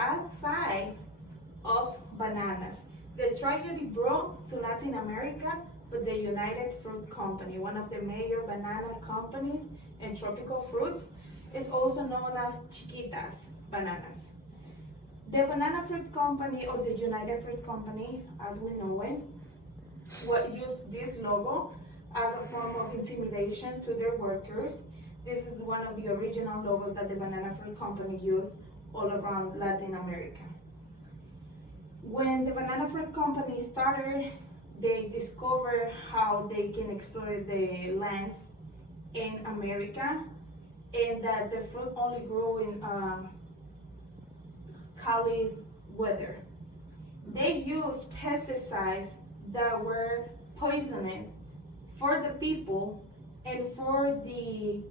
sad side of bananas. The tragedy brought to Latin America with the United Fruit Company, one of the major banana companies and tropical fruits, is also known as Chiquitas bananas. The Banana Fruit Company, or the United Fruit Company, as we know it, would use this logo as a form of intimidation to their workers. This is one of the original logos that the Banana Fruit Company used all around Latin America. When the Banana Fruit Company started, they discovered how they can exploit the lands in America, and that the fruit only grew in cloudy weather. They used pesticides that were poisonous for the people and for the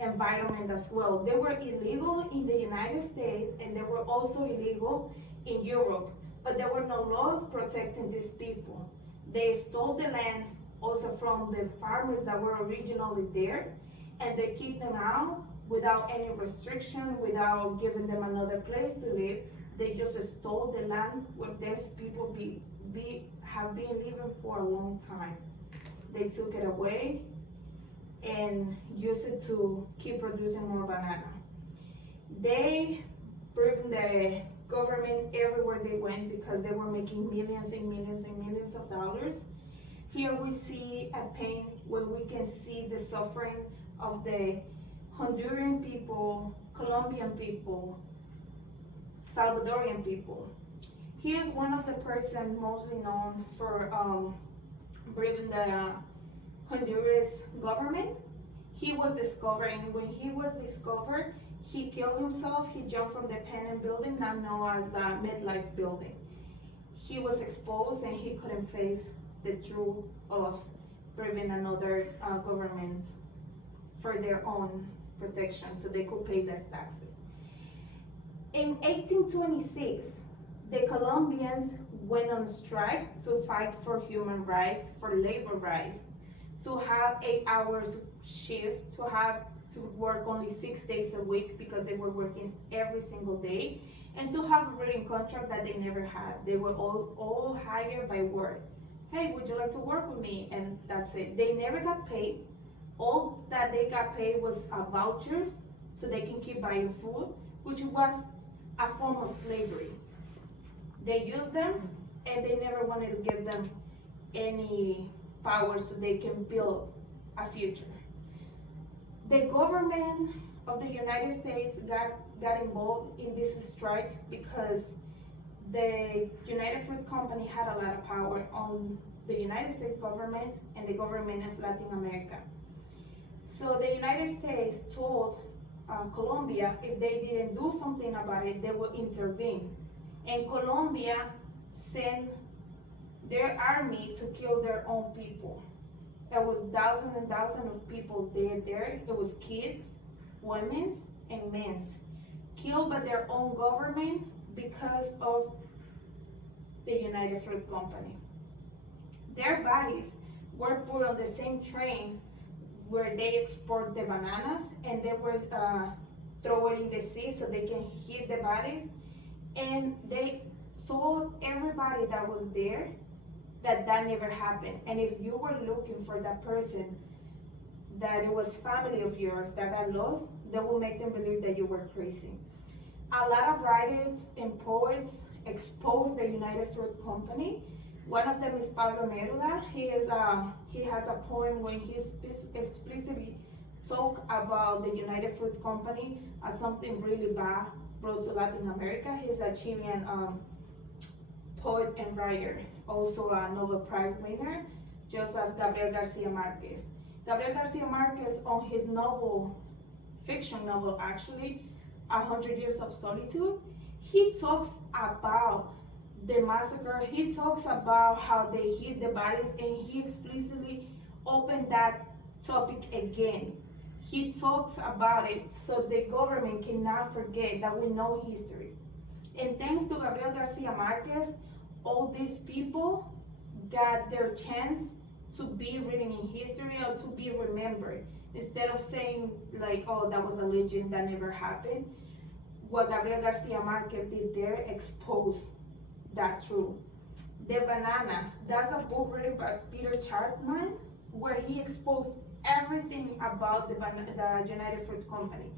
environment as well. They were illegal in the United States, and they were also illegal in Europe, but there were no laws protecting these people. They stole the land also from the farmers that were originally there, and they keep them out without any restriction, without giving them another place to live. They just stole the land where these people have been living for a long time. They took it away and used it to keep producing more banana. They burdened the government everywhere they went because they were making millions and millions and millions of dollars. Here we see a pain where we can see the suffering of the Honduran people, Colombian people, Salvadorian people. He is one of the persons mostly known for braving the Honduras government. He was discovered, and when he was discovered, he killed himself. He jumped from the Penn building, now known as the Midlife building. He was exposed, and he couldn't face the truth of braving another government for their own protection, so they could pay less taxes. In 1826, the Colombians went on strike to fight for human rights, for labor rights, to have 8 hours shift, to work only 6 days a week because they were working every single day, and to have a written contract that they never had. They were all hired by word. Hey, would you like to work with me? And that's it. They never got paid. All that they got paid was vouchers so they can keep buying food, which was a form of slavery. They used them, and they never wanted to give them any power so they can build a future. The government of the United States got involved in this strike because the United Fruit Company had a lot of power on the United States government and the government of Latin America. So the United States told Colombia if they didn't do something about it, they would intervene. And Colombia sent their army to kill their own people. There was thousands and thousands of people dead there. It was kids, women, and men killed by their own government because of the United Fruit Company. Their bodies were put on the same trains where they export the bananas, and they were throw it in the sea so they can heat the bodies. And they told everybody that was there that never happened. And if you were looking for that person, that it was family of yours that got lost, they will make them believe that you were crazy. A lot of writers and poets expose the United Fruit Company. One of them is Pablo Neruda. He has a poem when he explicitly talk about the United Fruit Company as something really bad brought to Latin America. He's a Chilean poet and writer, also a Nobel Prize winner, just as Gabriel Garcia Marquez. Gabriel Garcia Marquez, on his novel, fiction novel actually, 100 Years of Solitude, he talks about the massacre. He talks about how they hid the bodies, and he explicitly opened that topic again. He talks about it so the government cannot forget that we know history. And thanks to Gabriel Garcia Marquez, all these people got their chance to be written in history or to be remembered. Instead of saying like, oh, that was a legend that never happened, what Gabriel Garcia Marquez did there exposed that truth. The bananas, that's a book written by Peter Chartman, where he exposed everything about the United Fruit Company.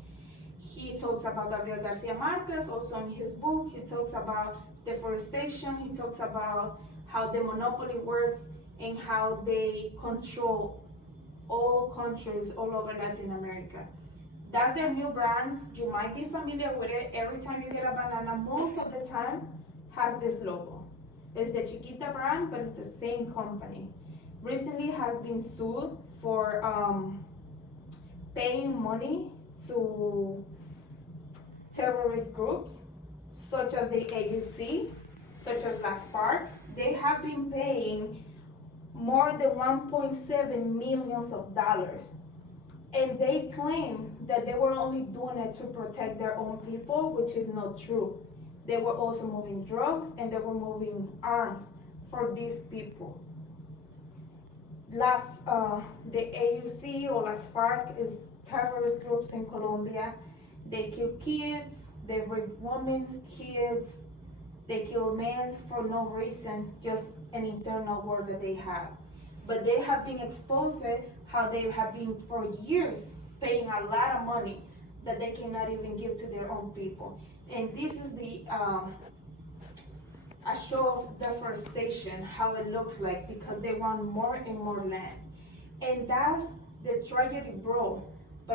He talks about Gabriel Garcia Marquez, also in his book. He talks about deforestation. He talks about how the monopoly works and how they control all countries all over Latin America. That's their new brand. You might be familiar with it. Every time you get a banana, most of the time has this logo. It's the Chiquita brand, but it's the same company. Recently has been sued for paying money to terrorist groups such as the AUC, such as Las FARC. They have been paying more than $1.7 million, and they claim that they were only doing it to protect their own people, which is not true. They were also moving drugs and they were moving arms for these people. The AUC or Las FARC is terrorist groups in Colombia. They kill kids, they rape women's kids, they kill men for no reason, just an internal war that they have. But they have been exposed how they have been for years paying a lot of money that they cannot even give to their own people. And this is a show of deforestation, how it looks like, because they want more and more land. And that's the tragedy, bro.